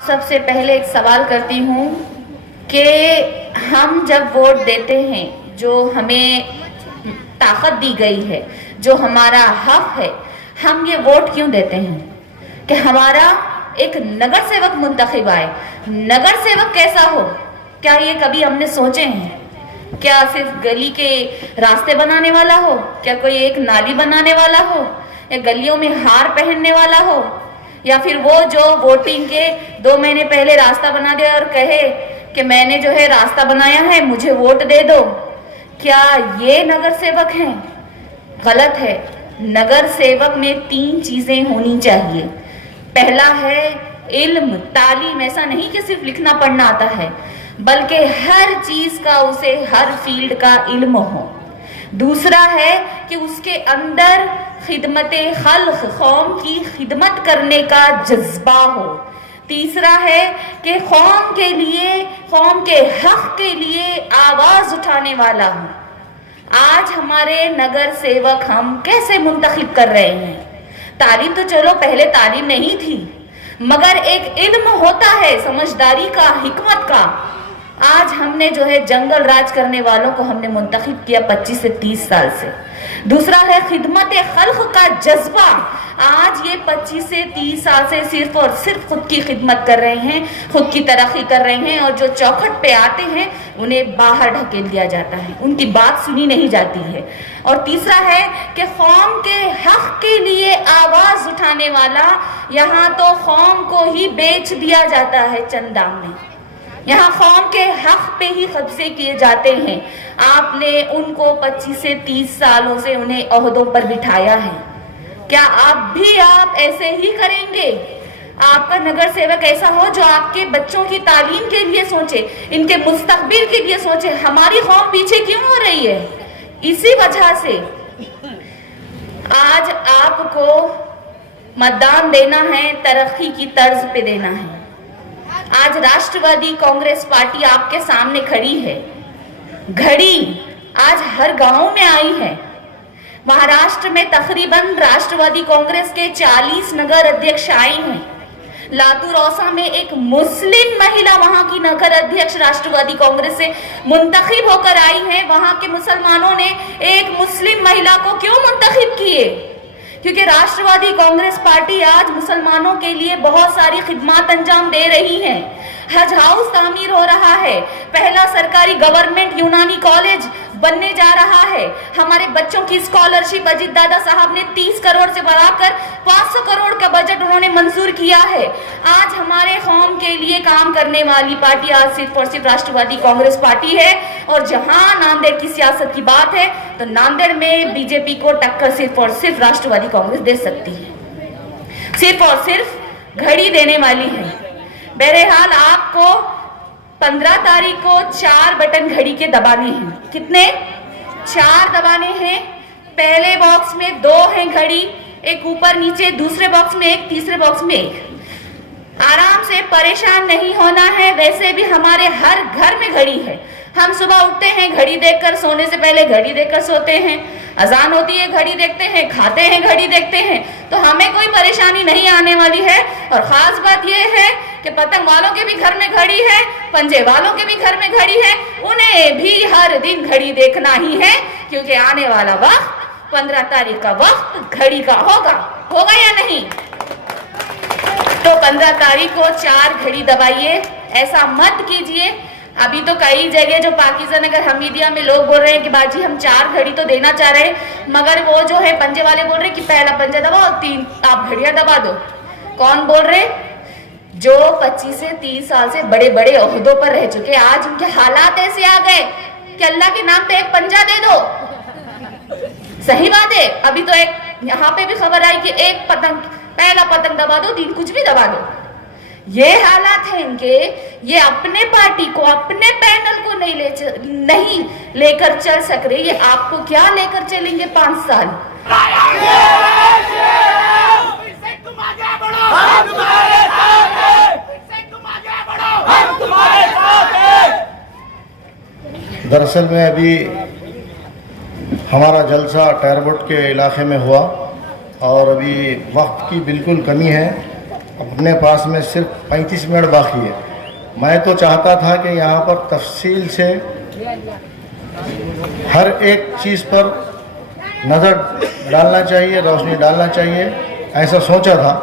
सबसे पहले एक सवाल करती हूँ कि हम जब वोट देते हैं, जो हमें ताकत दी गई है, जो हमारा हक है, हम ये वोट क्यों देते हैं कि हमारा एक नगर सेवक मुंतखब आए। नगर सेवक कैसा हो, क्या ये कभी हमने सोचे हैं? क्या सिर्फ गली के रास्ते बनाने वाला हो, क्या कोई एक नाली बनाने वाला हो, या गलियों में हार पहनने वाला हो, या फिर वो जो वोटिंग के 2 महीने पहले रास्ता बना दे और कहे कि मैंने जो है रास्ता बनाया है, मुझे वोट दे दो। क्या ये नगर सेवक हैं? गलत है। नगर सेवक में 3 चीजें होनी चाहिए। पहला है इल्म, तालीम। ऐसा नहीं कि सिर्फ लिखना पढ़ना आता है, बल्कि हर चीज का उसे हर फील्ड का इल्म हो। दूसरा है कि उसके अंदर खिदमते खल्क, कौम की खिदमत करने का जज्बा हो। तीसरा है कि कौम के लिए, कौम के हक के लिए आवाज उठाने वाला हो। आज हमारे नगर सेवक हम कैसे मुंतखब कर रहे हैं? तालीम तो चलो पहले तालीम नहीं थी, मगर एक इल्म होता है समझदारी का, हिकमत का। आज हमने जो है जंगल राज करने वालों को हमने मुंतखब किया 25 से 30 साल से। दूसरा है खिदमत खल्क का जज्बा। आज ये 25 से 30 साल से सिर्फ और सिर्फ खुद की खिदमत कर रहे हैं, खुद की तरक्की कर रहे हैं, और जो चौखट पे आते हैं उन्हें बाहर ढकेल दिया जाता है, उनकी बात सुनी नहीं जाती है। और तीसरा है कि कौम के हक के लिए आवाज उठाने वाला, यहाँ तो कौम को ही बेच दिया जाता है चंद दाम में। यहाँ कौम के हक पे ही कब्जे किए जाते हैं। आपने उनको 25 से 30 सालों से उन्हें ओहदों पर बिठाया है। क्या आप ऐसे ही करेंगे? आपका नगर सेवक ऐसा हो जो आपके बच्चों की तालीम के लिए सोचे, इनके मुस्तकबिल के लिए सोचे। हमारी कौम पीछे क्यों हो रही है? इसी वजह से आज आपको मतदान देना है, तरक्की की तर्ज पे देना है। आज राष्ट्रवादी कांग्रेस पार्टी आपके सामने खड़ी है। घड़ी आज हर गांव में आई है। महाराष्ट्र में तकरीबन राष्ट्रवादी कांग्रेस के 40 नगर अध्यक्ष आए हैं। लातूर औसा में एक मुस्लिम महिला वहां की नगर अध्यक्ष राष्ट्रवादी कांग्रेस से मुंतखब होकर आई है। वहां के मुसलमानों ने एक मुस्लिम महिला को क्यों मुंतखब किए? क्योंकि राष्ट्रवादी कांग्रेस पार्टी आज मुसलमानों के लिए बहुत सारी खिदमत अंजाम दे रही है। हज हाउस तामीर हो रहा है, पहला सरकारी गवर्नमेंट यूनानी कॉलेज बनने जा रहा है। हमारे बच्चों की स्कॉलरशिप अजीत दादा साहब ने 30 करोड़ से बढ़ाकर 500 करोड़ का बजट उन्होंने मंजूर किया है। आज हमारे कौम के लिए काम करने वाली पार्टी आज सिर्फ और सिर्फ राष्ट्रवादी कांग्रेस पार्टी है। और जहां नांदेड़ की सियासत की बात है तो नांदेड़ में बीजेपी को टक्कर सिर्फ और सिर्फ राष्ट्रवादी कांग्रेस दे सकती है, सिर्फ और सिर्फ घड़ी देने वाली है। बहरहाल आपको 15 तारीख को 4 बटन घड़ी के दबाने हैं। कितने? 4 दबाने हैं। पहले बॉक्स में 2 हैं घड़ी, एक ऊपर नीचे, दूसरे बॉक्स में 1, तीसरे बॉक्स में 1। आराम से, परेशान नहीं होना है। वैसे भी हमारे हर घर में घड़ी है। हम सुबह उठते हैं घड़ी देखकर, सोने से पहले घड़ी देखकर सोते हैं, अजान होती है घड़ी देखते हैं, खाते हैं घड़ी देखते हैं। तो हमें कोई परेशानी नहीं आने वाली है। और खास बात यह है कि पतंग वालों के भी घर में घड़ी है, पंजे वालों के भी घर में घड़ी है, उन्हें भी हर दिन घड़ी देखना ही है। क्योंकि आने वाला वक्त 15 तारीख का वक्त घड़ी का होगा या नहीं? तो 15 तारीख को 4 घड़ी दबाइए। ऐसा मत कीजिए। अभी तो कई जगह जो पाकिस्तान नगर हमीदिया में लोग बोल रहे हैं कि बाजी हम 4 घड़ी तो देना चाह रहे हैं, मगर वो जो है पंजे वाले बोल रहे हैं कि पहला पंजा दबाओ, 3 आप घड़ियां दबा दो। कौन बोल रहे? जो 25 से 30 साल से बड़े बड़े ओहदों पर रह चुके, आज उनके हालात ऐसे आ गए कि अल्लाह के नाम पे एक पंजा दे दो। सही बात है। अभी तो एक यहाँ पे भी खबर आई कि एक पतंग, पहला पतंग दबा दो, 3 कुछ भी दबा दो। ये हालात है इनके। ये अपने पार्टी को, अपने पैनल को नहीं लेकर चल सक रहे। ये आपको क्या लेकर चलेंगे 5 साल? दरअसल में अभी हमारा जलसा टैरबोट के इलाके में हुआ और अभी वक्त की बिल्कुल कमी है अपने पास में सिर्फ 35 मिनट बाकी है। मैं तो चाहता था कि यहाँ पर तफसील से हर एक चीज़ पर नज़र डालना चाहिए, रोशनी डालना चाहिए, ऐसा सोचा था,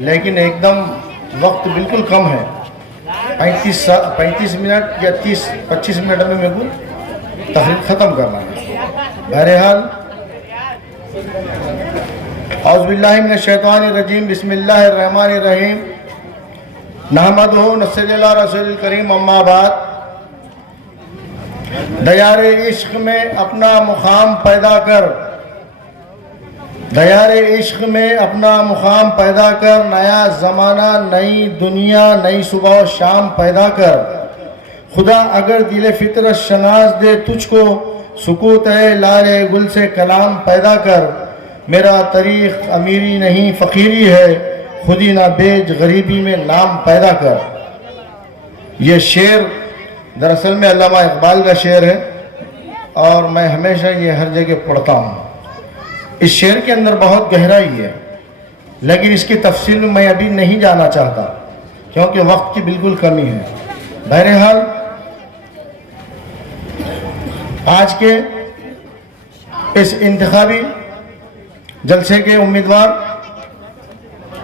लेकिन एकदम वक्त बिल्कुल कम है। 35 मिनट या 30-25 मिनट में मेरे को तकरीर ख़त्म करना है। बहरहाल औज़ुबिल्लाहि मिनश्शैतानिर्रजीम बिस्मिल्लाहिर्रहमानिर्रहीम नहमदुहु नस्सल्ली अला रसूलिल करीम अम्मा बाद। दयारे इश्क में अपना मुकाम पैदा कर, दयारे इश्क में अपना मुकाम पैदा कर, नया ज़माना, नई दुनिया, नई सुबह और शाम पैदा कर। खुदा अगर दिल फितरत शनास दे तुझको, सुकूत है लाले गुल से कलाम पैदा कर। मेरा तरीक़ अमीरी नहीं फ़कीरी है, खुदी ना बेच गरीबी में नाम पैदा कर। ये शेर दरअसल में अल्लामा इकबाल का शेर है और मैं हमेशा ये हर जगह पढ़ता हूँ। इस शेर के अंदर बहुत गहराई है, लेकिन इसकी तफसील में मैं अभी नहीं जाना चाहता क्योंकि वक्त की बिल्कुल कमी है। बहरहाल आज के इस इंतखाबी जलसे के उम्मीदवार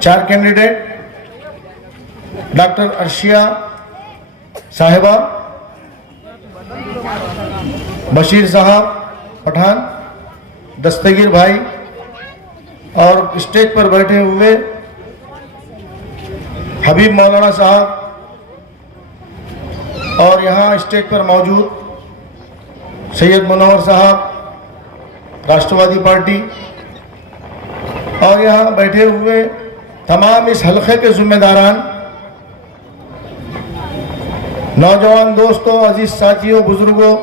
4 कैंडिडेट डॉक्टर अर्शिया साहिबा, बशीर साहब पठान, दस्तगीर भाई और स्टेज पर बैठे हुए हबीब मौलाना साहब और यहाँ स्टेज पर मौजूद सैयद मुनव्वर साहब राष्ट्रवादी पार्टी और यहाँ बैठे हुए तमाम इस हलक़े के ज़िम्मेदारान, नौजवान दोस्तों, अजीज साथियों, बुजुर्गों,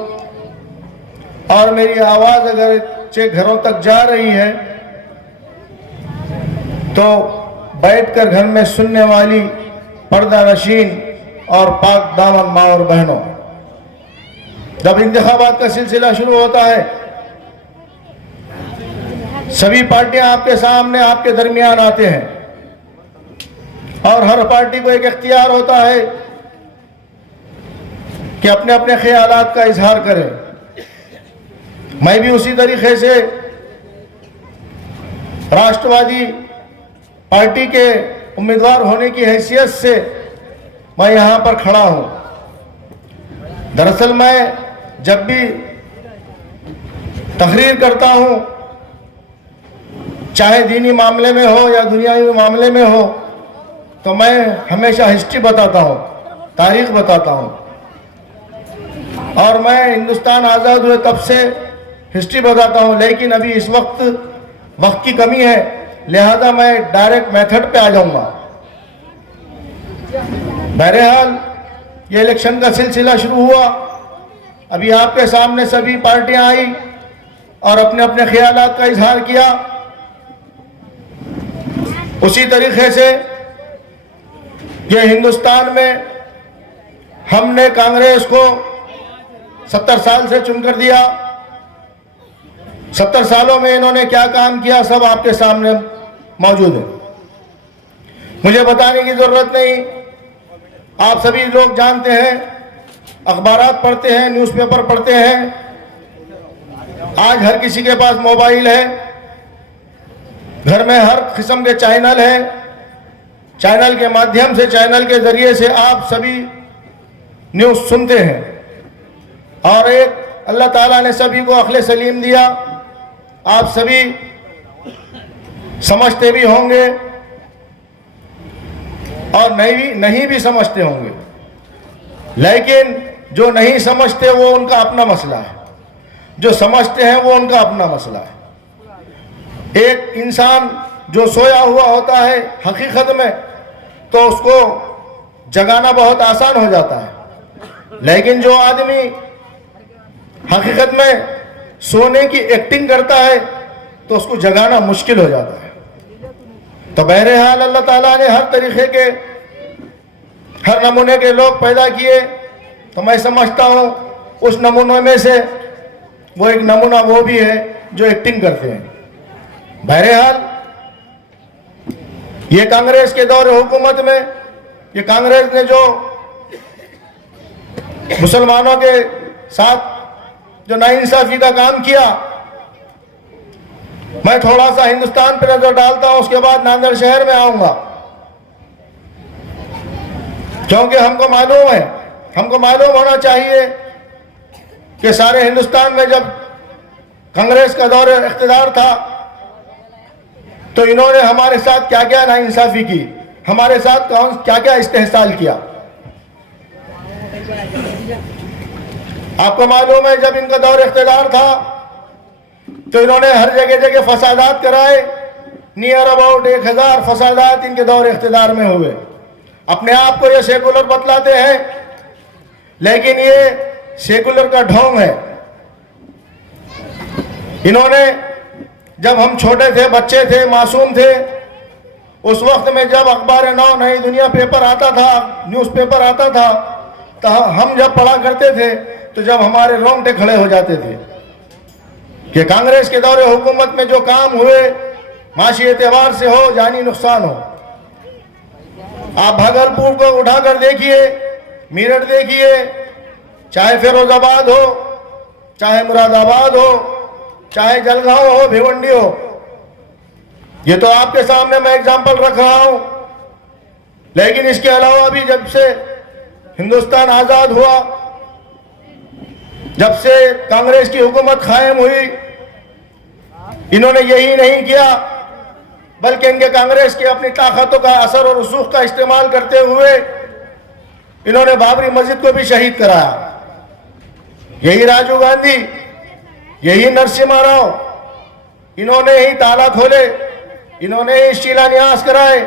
और मेरी आवाज़ अगर चे घरों तक जा रही है तो बैठकर घर में सुनने वाली पर्दा नशीन और पाक दामन माँ और बहनों, जब इंतखाबात का सिलसिला शुरू होता है सभी पार्टियां आपके सामने, आपके दरमियान आते हैं और हर पार्टी को एक इख्तियार होता है कि अपने अपने ख्यालात का इजहार करें। मैं भी उसी तरीके से राष्ट्रवादी पार्टी के उम्मीदवार होने की हैसियत से मैं यहाँ पर खड़ा हूँ। दरअसल मैं जब भी तकरीर करता हूँ, चाहे दीनी मामले में हो या दुनियावी मामले में हो, तो मैं हमेशा हिस्ट्री बताता हूँ, तारीख बताता हूँ। और मैं हिंदुस्तान आज़ाद हुए तब से हिस्ट्री बताता हूँ, लेकिन अभी इस वक्त की कमी है, लिहाजा मैं डायरेक्ट मेथड पे आ जाऊँगा। बहरहाल ये इलेक्शन का सिलसिला शुरू हुआ, अभी आपके सामने सभी पार्टियां आई और अपने अपने ख्यालात का इजहार किया। उसी तरीके से ये हिंदुस्तान में हमने कांग्रेस को 70 साल से चुनकर दिया। 70 सालों में इन्होंने क्या काम किया सब आपके सामने मौजूद है, मुझे बताने की जरूरत नहीं। आप सभी लोग जानते हैं, अखबारात पढ़ते हैं, न्यूज़पेपर पढ़ते हैं। आज हर किसी के पास मोबाइल है, घर में हर किस्म के चैनल हैं। चैनल के माध्यम से, चैनल के जरिए से आप सभी न्यूज़ सुनते हैं और एक अल्लाह ताला ने सभी को अक्ल सलीम दिया। आप सभी समझते भी होंगे और नहीं भी समझते होंगे, लेकिन जो नहीं समझते वो उनका अपना मसला है, जो समझते हैं वो उनका अपना मसला है। एक इंसान जो सोया हुआ होता है हकीकत में, तो उसको जगाना बहुत आसान हो जाता है, लेकिन जो आदमी हकीकत में सोने की एक्टिंग करता है तो उसको जगाना मुश्किल हो जाता है। तो बहरहाल अल्लाह ताला ने हर तरीके के, हर नमूने के लोग पैदा किए, तो मैं समझता हूँ उस नमूनों में से वो एक नमूना वो भी है जो एक्टिंग करते हैं। बहरहाल ये कांग्रेस के दौर हुकूमत में ये कांग्रेस ने जो मुसलमानों के साथ जो नाइंसाफी का काम किया, मैं थोड़ा सा हिंदुस्तान पर नजर डालता हूं, उसके बाद नांदेड़ शहर में आऊंगा, क्योंकि हमको मालूम होना चाहिए कि सारे हिंदुस्तान में जब कांग्रेस का दौर इख्तिदार था तो इन्होंने हमारे साथ क्या क्या नाइंसाफी की, हमारे साथ क्या क्या इस्तेहसाल किया। आपको मालूम है जब इनका दौर इख्तिदार था तो इन्होंने हर जगह फसादात कराए। नियर अबाउट 1000 फसादात इनके दौर इख्तिदार में हुए। अपने आप को ये सेकुलर बतलाते हैं, लेकिन ये सेकुलर का ढोंग है। इन्होंने जब हम छोटे थे, बच्चे थे, मासूम थे, उस वक्त में जब अखबार नौ नई दुनिया पेपर आता था, न्यूज़पेपर आता था, तो हम जब पढ़ा करते थे तो जब हमारे रोंगटे खड़े हो जाते थे कि कांग्रेस के दौरे हुकूमत में जो काम हुए, माशी एतबार से हो, जानी नुकसान हो। आप भागलपुर को उठाकर देखिए, मेरठ देखिए, चाहे फिरोजाबाद हो, चाहे मुरादाबाद हो, चाहे जलगांव हो, भिवंडी हो, ये तो आपके सामने मैं एग्जाम्पल रख रहा हूं। लेकिन इसके अलावा भी जब से हिंदुस्तान आजाद हुआ, जब से कांग्रेस की हुकूमत कायम हुई, इन्होंने यही नहीं किया बल्कि इनके कांग्रेस की अपनी ताकतों का असर और रसूख का इस्तेमाल करते हुए इन्होंने बाबरी मस्जिद को भी शहीद कराया। यही राजीव गांधी, यही नरसिम्हा राव, इन्होंने ही ताला खोले, इन्होंने ही शिलान्यास कराए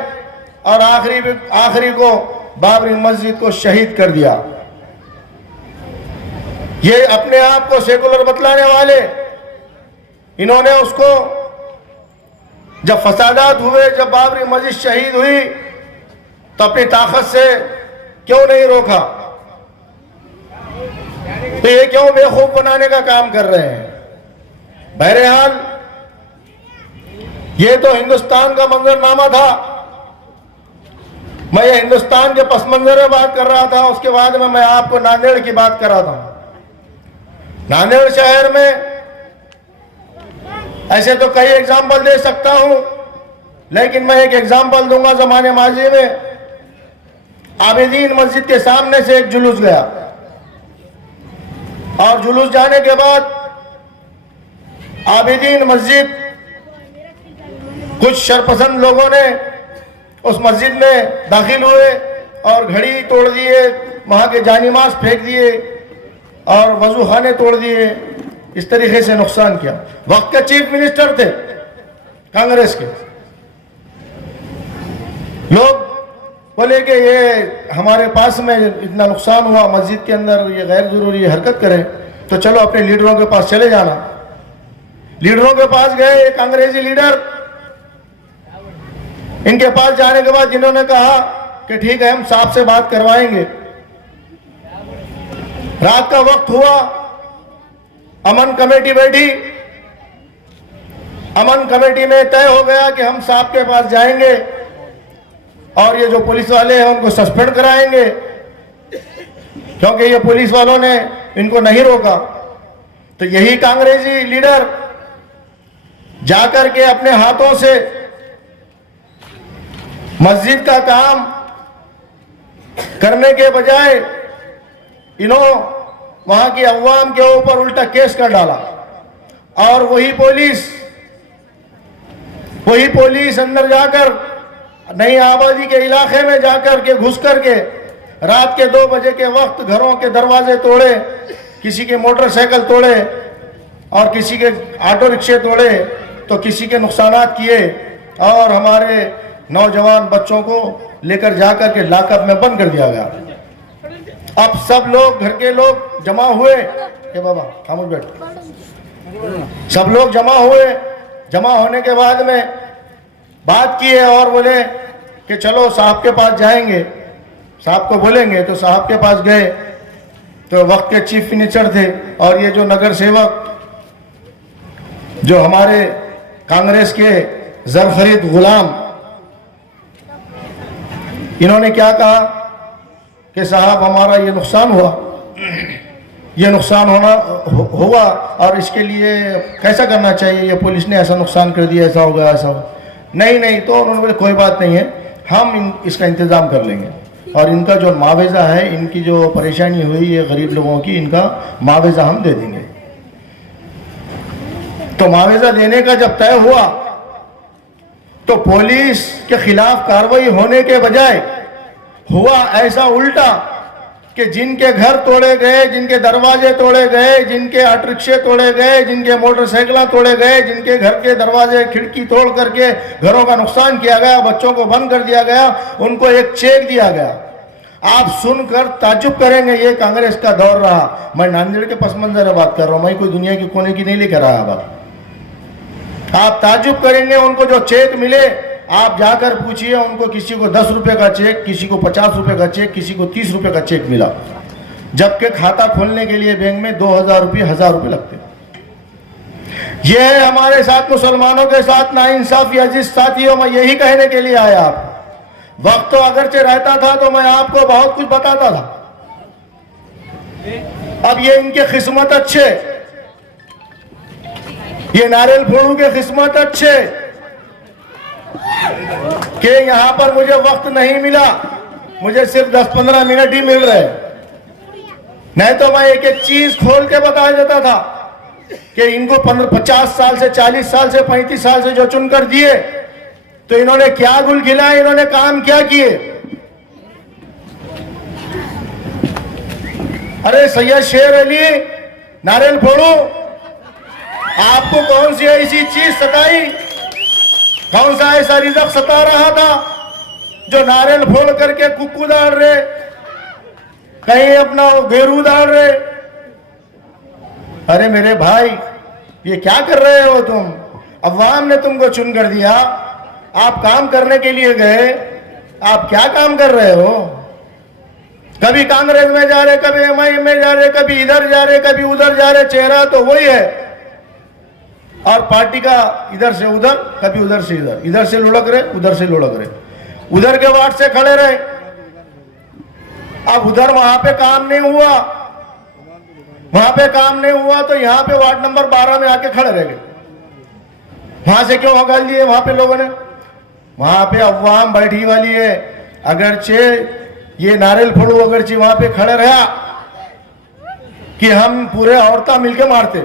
और आखिरी को बाबरी मस्जिद को शहीद कर दिया। ये अपने आप को सेकुलर बतलाने वाले, इन्होंने उसको जब फसादात हुए, जब बाबरी मस्जिद शहीद हुई, तो अपनी ताकत से क्यों नहीं रोका? तो ये क्यों बेवकूफ बनाने का काम कर रहे हैं? बहरहाल ये तो हिंदुस्तान का मंजरनामा था। मैं ये हिंदुस्तान के पस मंजर में बात कर रहा था, उसके बाद में मैं आपको नांदेड़ की बात कर रहा था। नांदेड़ शहर में ऐसे तो कई एग्जाम्पल दे सकता हूं, लेकिन मैं एक एग्जाम्पल दूंगा। जमाने माजी में आबिदीन मस्जिद के सामने से एक जुलूस गया और जुलूस जाने के बाद आबिदीन मस्जिद, कुछ शरपसंद लोगों ने उस मस्जिद में दाखिल हुए और घड़ी तोड़ दिए, वहां के जानिमाज फेंक दिए और वजू खाने तोड़ दिए। इस तरीके से नुकसान किया। वक्त के चीफ मिनिस्टर थे कांग्रेस के, लोग बोले कि ये हमारे पास में इतना नुकसान हुआ मस्जिद के अंदर, ये गैर जरूरी हरकत करें, तो चलो अपने लीडरों के पास चले जाना। लीडरों के पास गए, एक अंग्रेजी लीडर, इनके पास जाने के बाद इन्होंने कहा कि ठीक है, हम साहब से बात करवाएंगे। रात का वक्त हुआ, अमन कमेटी बैठी, अमन कमेटी में तय हो गया कि हम साहब के पास जाएंगे और ये जो पुलिस वाले हैं उनको सस्पेंड कराएंगे, क्योंकि ये पुलिस वालों ने इनको नहीं रोका। तो यही कांग्रेसी लीडर जाकर के अपने हाथों से मस्जिद का काम करने के बजाय इन्हों वहां की अवाम के ऊपर उल्टा केस कर डाला। और वही पुलिस अंदर जाकर नई आबादी के इलाके में जाकर के घुस करके रात के 2 बजे के वक्त घरों के दरवाजे तोड़े, किसी के मोटरसाइकिल तोड़े और किसी के ऑटो रिक्शे तोड़े, तो किसी के नुकसानात किए और हमारे नौजवान बच्चों को लेकर जाकर के लॉकअप में बंद कर दिया गया। अब सब लोग, घर के लोग जमा हुए, ए बाबा खामोश बैठ, सब लोग जमा हुए। जमा होने के बाद में बात किए और बोले कि चलो साहब के पास जाएंगे, साहब को बोलेंगे। तो साहब के पास गए तो वक्त के चीफ मिनिस्टर थे और ये जो नगर सेवक, जो हमारे कांग्रेस के जर खरीद गुलाम, इन्होंने क्या कहा कि साहब हमारा ये नुकसान हुआ, ये नुकसान हुआ और इसके लिए कैसा करना चाहिए, ये पुलिस ने ऐसा नुकसान कर दिया, ऐसा होगा ऐसा होगा। नहीं तो उन्होंने बोले कोई बात नहीं है, हम इसका इंतज़ाम कर लेंगे और इनका जो मुआवजा है, इनकी जो परेशानी हुई ये गरीब लोगों की, इनका मुआवजा हम दे देंगे। तो मुआवजा देने का जब तय हुआ तो पुलिस के खिलाफ कार्रवाई होने के बजाय हुआ ऐसा उल्टा कि जिनके घर तोड़े गए, जिनके दरवाजे तोड़े गए, जिनके ऑटोरिक्शे तोड़े गए, जिनके मोटरसाइकिल तोड़े गए, जिनके घर के दरवाजे खिड़की तोड़ करके घरों का नुकसान किया गया, बच्चों को बंद कर दिया गया, उनको एक चेक दिया गया। आप सुनकर ताज्जुब करेंगे, ये कांग्रेस का दौर रहा। मैं नांदेड़ के पस मंजर बात कर रहा हूं, मैं कोई दुनिया के कोने की नहीं लेकर आया बात। आप ताज्जुब करेंगे, उनको जो चेक मिले आप जाकर पूछिए उनको, किसी को 10 रुपए का चेक, किसी को 50 रुपए का चेक, किसी को 30 रुपए का चेक मिला, जबकि खाता खोलने के लिए बैंक में 2000 रुपये 1000 रुपये लगते। यह है हमारे साथ, मुसलमानों के साथ नाइंसाफी। अजीज साथियों, मैं यही कहने के लिए आया। वक्त तो अगरचे रहता था तो मैं आपको बहुत कुछ बताता था। अब ये इनके किस्मत अच्छे, ये नारियल फोड़ू के किस्मत अच्छे कि यहां पर मुझे वक्त नहीं मिला, मुझे सिर्फ 10-15 मिनट ही मिल रहे। नहीं तो मैं एक एक चीज खोल के बता देता था कि इनको 50 साल से, 40 साल से, 35 साल से जो चुनकर दिए तो इन्होंने क्या गुल खिलाए, इन्होंने काम क्या किए। अरे सैयद शेर अली नारियल फोड़ू, आपको कौन सी ऐसी चीज सताई, कौन सा ऐसा रिज़्क सता रहा था जो नारियल फोड़ करके कुक्कू डाल रहे, कहीं अपना गेरू डाल रहे। अरे मेरे भाई, ये क्या कर रहे हो तुम? अवाम ने तुमको चुन कर दिया, आप काम करने के लिए गए, आप क्या काम कर रहे हो? कभी कांग्रेस में जा रहे, कभी एमआईएम में जा रहे, कभी इधर जा रहे, कभी उधर जा रहे। चेहरा तो वही है और पार्टी का इधर से उधर, कभी उधर से इधर, इधर से लुढ़क रहे, उधर से लुढ़क रहे, उधर के वार्ड से खड़े रहे। अब उधर वहां पे काम नहीं हुआ, वहां पे काम नहीं हुआ तो यहां पे वार्ड नंबर 12 में आके खड़े रह गए। वहां से क्यों हगाल दिए वहां पे लोगों ने? वहां पे अवाम बैठी वाली है। अगरचे ये नारियल फोड़ू अगरचे वहां पे खड़े रहा कि हम पूरे औरता मिलके मारते,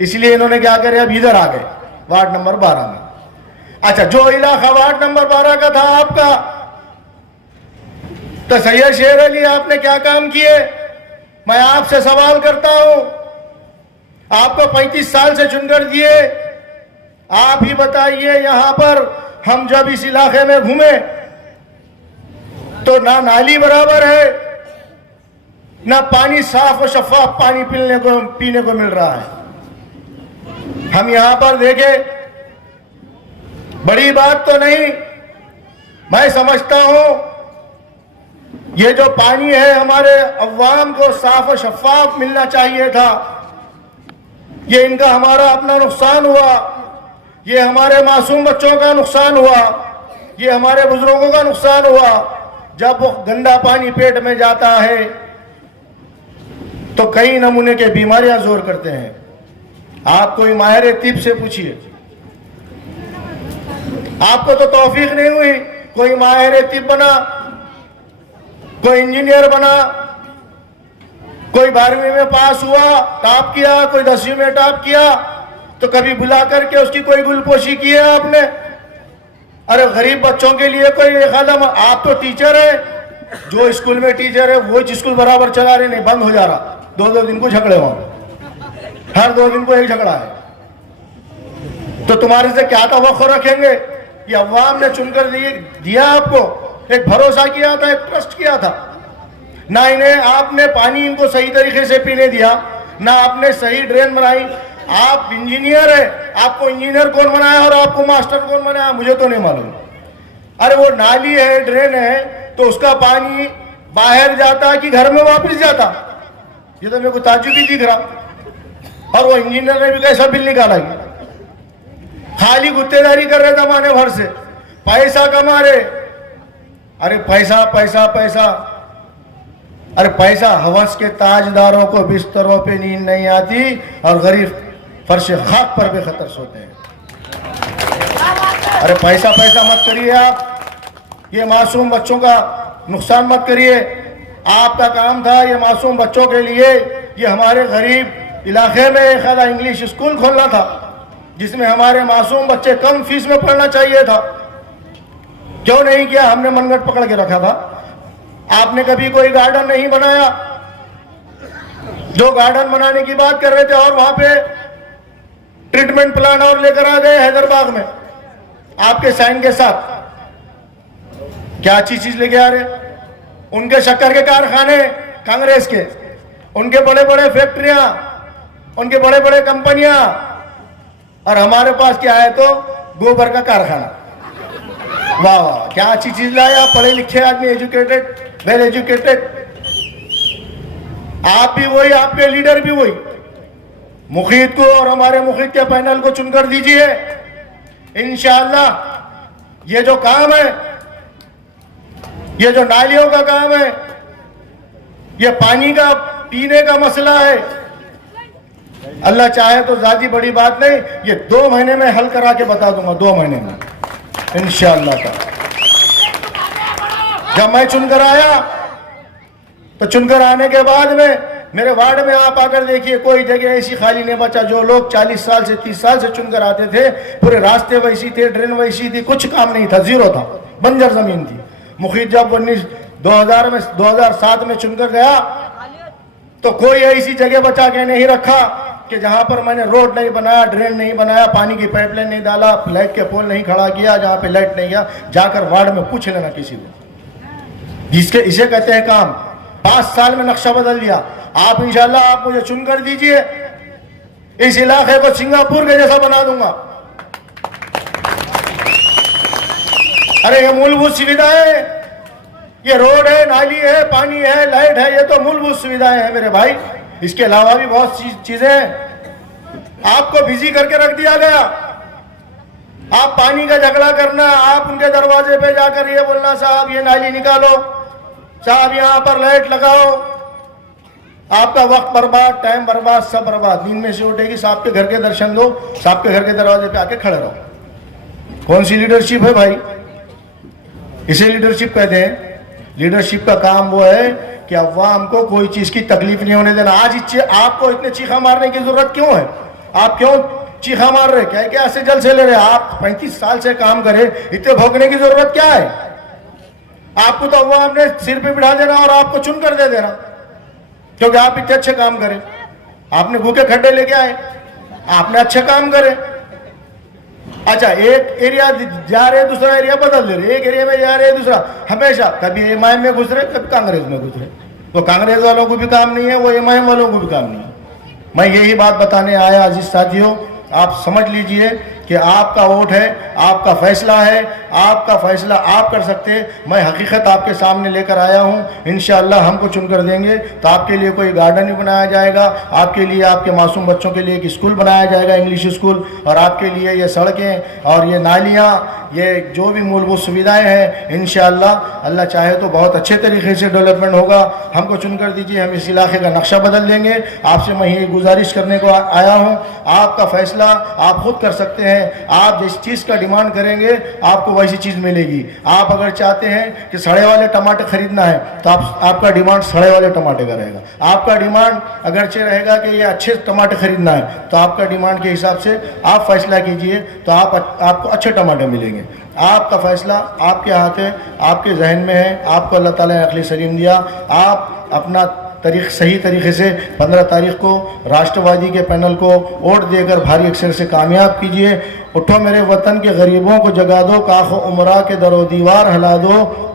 इसलिए इन्होंने क्या करे, अब इधर आ गए वार्ड नंबर 12 में। अच्छा, जो इलाका वार्ड नंबर 12 का था आपका, तो सैयद शेर अली आपने क्या काम किए? मैं आपसे सवाल करता हूं, आपको 35 साल से चुनकर दिए, आप ही बताइए। यहां पर हम जब इस इलाके में घूमे तो ना नाली बराबर है, ना पानी साफ और शफाफ पानी पीने को मिल रहा है। हम यहां पर देखें, बड़ी बात तो नहीं, मैं समझता हूं ये जो पानी है हमारे अवाम को साफ और शफाफ मिलना चाहिए था। ये इनका हमारा अपना नुकसान हुआ, ये हमारे मासूम बच्चों का नुकसान हुआ, ये हमारे बुजुर्गों का नुकसान हुआ। जब वो गंदा पानी पेट में जाता है तो कई नमूने के बीमारियां जोर करते हैं। आप कोई माहिर तिब से पूछिए, आपको तो तौफीक नहीं हुई, कोई माहिर तिब बना, कोई इंजीनियर बना, कोई 12वीं में पास हुआ, टॉप किया, कोई 10वीं में टॉप किया, तो कभी बुला करके उसकी कोई गुलपोशी की है आपने? अरे गरीब बच्चों के लिए कोई कदम? आप तो टीचर है, जो स्कूल में टीचर है वो स्कूल बराबर चला रहे, नहीं बंद हो जा रहा। 2-2 दिन को झगड़े वहां, हर 2 दिन को एक झगड़ा है। तो तुम्हारे से क्या तवक्को रखेंगे? ये अवाम ने चुनकर दिया आपको, एक भरोसा किया था, एक ट्रस्ट किया था। ना इन्हें आपने पानी इनको सही तरीके से पीने दिया, ना आपने सही ड्रेन बनाई। आप इंजीनियर है, आपको इंजीनियर कौन बनाया और आपको मास्टर कौन बनाया मुझे तो नहीं मालूम। अरे वो नाली है, ड्रेन है, तो उसका पानी बाहर जाता कि घर में वापस जाता? ये तो मेरे को ताज्जुब ही दिख रहा। और वो इंजीनियर ने भी कैसा बिल निकाला, खाली गुत्तेदारी कर रहे जमाने भर से, पैसा कमा रहे। अरे पैसा पैसा पैसा, अरे पैसा हवस के ताजदारों को बिस्तरों पे नींद नहीं आती और गरीब फर्श खाक पर बेखतर सोते हैं। अरे पैसा पैसा मत करिए आप, ये मासूम बच्चों का नुकसान मत करिए। आपका काम था ये मासूम बच्चों के लिए, ये हमारे गरीब इलाके में एक आधा इंग्लिश स्कूल खोलना था जिसमें हमारे मासूम बच्चे कम फीस में पढ़ना चाहिए था। क्यों नहीं किया? हमने मनगढ़ पकड़ के रखा था। आपने कभी कोई गार्डन नहीं बनाया। जो गार्डन बनाने की बात कर रहे थे और वहां पे ट्रीटमेंट प्लांट और लेकर आ गए हैदराबाद में आपके साइन के साथ। क्या अच्छी चीज लेके आ रहे? उनके शक्कर के कारखाने कांग्रेस के, उनके बड़े बड़े फैक्ट्रियां, उनके बड़े बड़े कंपनियां, और हमारे पास क्या है तो गोबर का कारखाना। वाह वाह, क्या अच्छी चीज लाए आप, पढ़े लिखे आदमी, एजुकेटेड, वेल एजुकेटेड। आप भी वही, आपके लीडर भी वही। मुखीद को और हमारे मुखीद के पैनल को चुनकर दीजिए। इंशाअल्लाह ये जो काम है, ये जो नालियों का काम है, ये पानी का पीने का मसला है, अल्लाह चाहे तो ज्यादा बड़ी बात नहीं, ये 2 महीने में हल करा के बता दूंगा, 2 महीने में इंशाअल्लाह का। जब मैं चुनकर आया तो चुनकर आने के बाद में मेरे वार्ड में आप आकर देखिए, कोई जगह ऐसी खाली नहीं बचा। जो लोग 40 साल से 30 साल से चुनकर आते थे, पूरे रास्ते वैसी थे, ड्रेन वैसी थी, कुछ काम नहीं था, जीरो था, बंजर जमीन थी। मुखीद जब 2007 में चुनकर गया तो कोई ऐसी जगह बचा के नहीं रखा कि जहां पर मैंने रोड नहीं बनाया, ड्रेन नहीं बनाया, पानी की पाइपलाइन नहीं डाला, लाइट के पोल नहीं खड़ा किया, जहां पे लाइट नहीं गया। जाकर वार्ड में पूछ लेना किसी को, जिसके इसे कहते हैं काम। 5 साल में नक्शा बदल दिया। आप इंशाल्लाह आप मुझे चुनकर दीजिए, इस इलाके को सिंगापुर के जैसा बना दूंगा। अरे ये मूलभूत सुविधाएं, ये रोड है, नाली है, पानी है, लाइट है, ये तो मूलभूत सुविधाएं हैं मेरे भाई। इसके अलावा भी बहुत चीजें हैं। आपको बिजी करके रख दिया गया। आप पानी का झगड़ा करना, आप उनके दरवाजे पे जाकर ये बोलना साहब ये नाली निकालो, साहब यहां पर लाइट लगाओ। आपका वक्त बर्बाद, टाइम बर्बाद, सब बर्बाद। नींद में से उठेगी, साहब के घर के दर्शन दो, साहब के घर के दरवाजे पे आके खड़े रहो। कौन सी लीडरशिप है भाई? इसे लीडरशिप कहते हैं। लीडरशिप का काम वो है कि अवाम को कोई चीज की तकलीफ नहीं होने देना। आज आपको इतने चीखा मारने की जरूरत क्यों है? आप क्यों चीखा मार रहे? क्या क्या ऐसे जल से ले रहे? आप 35 साल से काम करे, इतने भोगने की जरूरत क्या है? आपको तो अवाम ने सिर पे बिठा देना और आपको चुन कर दे देना क्योंकि आप इतने अच्छे काम करें। आपने भूखे खड्डे लेके आए, आपने अच्छे काम करे। अच्छा, एक एरिया जा रहे, दूसरा एरिया बदल दे रहे, एक एरिया में जा रहे, दूसरा। हमेशा कभी एमआईएम में घुस रहे, कभी कांग्रेस में घुस रहे। तो कांग्रेस वालों को भी काम नहीं है, वो एमआईएम वालों को भी काम नहीं है। मैं यही बात बताने आया अजीज साथियों, आप समझ लीजिए कि आपका वोट है, आपका फैसला है, आपका फैसला आप कर सकते हैं। मैं हकीकत आपके सामने लेकर आया हूं। इंशाअल्लाह हमको चुनकर देंगे तो आपके लिए कोई गार्डन भी बनाया जाएगा, आपके लिए, आपके मासूम बच्चों के लिए एक स्कूल बनाया जाएगा, इंग्लिश स्कूल, और आपके लिए ये सड़कें और ये नालियाँ, ये जो भी मूलभूत सुविधाएं हैं, इंशाअल्लाह अल्लाह चाहे तो बहुत अच्छे तरीके से डेवलपमेंट होगा। हमको चुनकर दीजिए, हम इस इलाके का नक्शा बदल देंगे। आपसे मैं ये गुजारिश करने को आया हूँ, आपका फैसला आप खुद कर सकते हैं। आप जिस चीज़ का डिमांड करेंगे आपको वैसी चीज़ मिलेगी। आप अगर चाहते हैं कि सड़े वाले टमाटर खरीदना है तो आपका डिमांड सड़े वाले टमाटर का रहेगा। आपका डिमांड अगरचे रहेगा कि ये अच्छे टमाटर खरीदना है तो आपका डिमांड के हिसाब से आप फैसला कीजिए तो आपको अच्छे टमाटर मिलेंगे। आपका फैसला आपके हाथ है, आपके जहन में है। आपको अल्लाह ताला ने अक्ल सलीम दिया। आप अपना सही तरीके से 15 तारीख को राष्ट्रवादी के पैनल को वोट देकर भारी अक्षर से कामयाब कीजिए। उठो मेरे वतन के गरीबों को जगा दो, काखो उमरा के दरो दीवार हिला दो।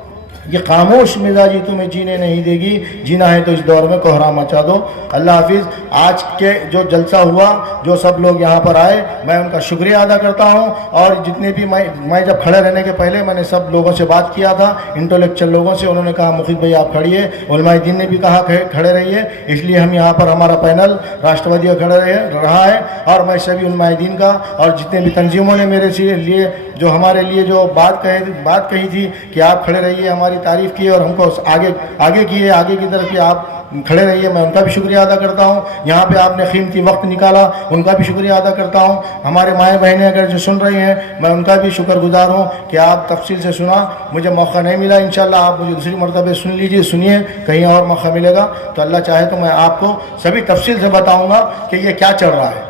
ये खामोश मिजाजी तुम्हें जीने नहीं देगी, जीना है तो इस दौर में कोहरा मचा दो। अल्लाह हाफिज़। आज के जो जलसा हुआ, जो सब लोग यहाँ पर आए, मैं उनका शुक्रिया अदा करता हूँ। और जितने भी मैं जब खड़े रहने के पहले मैंने सब लोगों से बात किया था, इंटेलेक्चुअल लोगों से, उन्होंने कहा मुखीद भाई आप खड़िए, उलमाए दीन ने भी कहा खड़े रहिए। इसलिए हम यहाँ पर, हमारा पैनल राष्ट्रवादी का खड़ा रहा है। और मैं सभी उलमाए दीन का और जितने भी तंजीमों ने मेरे लिए जो हमारे लिए जो बात कही थी कि आप खड़े रहिए हमारी हमारी तारीफ़ की और हमको आगे किए, आगे की तरफ कि आप खड़े रहिए, मैं उनका भी शुक्रिया अदा करता हूँ। यहाँ पे आपने कीमती वक्त निकाला, उनका भी शुक्रिया अदा करता हूँ। हमारे माएँ बहनें अगर जो सुन रही हैं, मैं उनका भी शुक्रगुजार हूँ कि आप तफसील से सुना। मुझे मौका नहीं मिला, इंशाल्लाह आप मुझे दूसरी मरतबे सुन लीजिए, सुनिए, कहीं और मौका मिलेगा तो अल्लाह चाहे तो मैं आपको सभी तफसील से बताऊँगा कि ये क्या चल रहा है।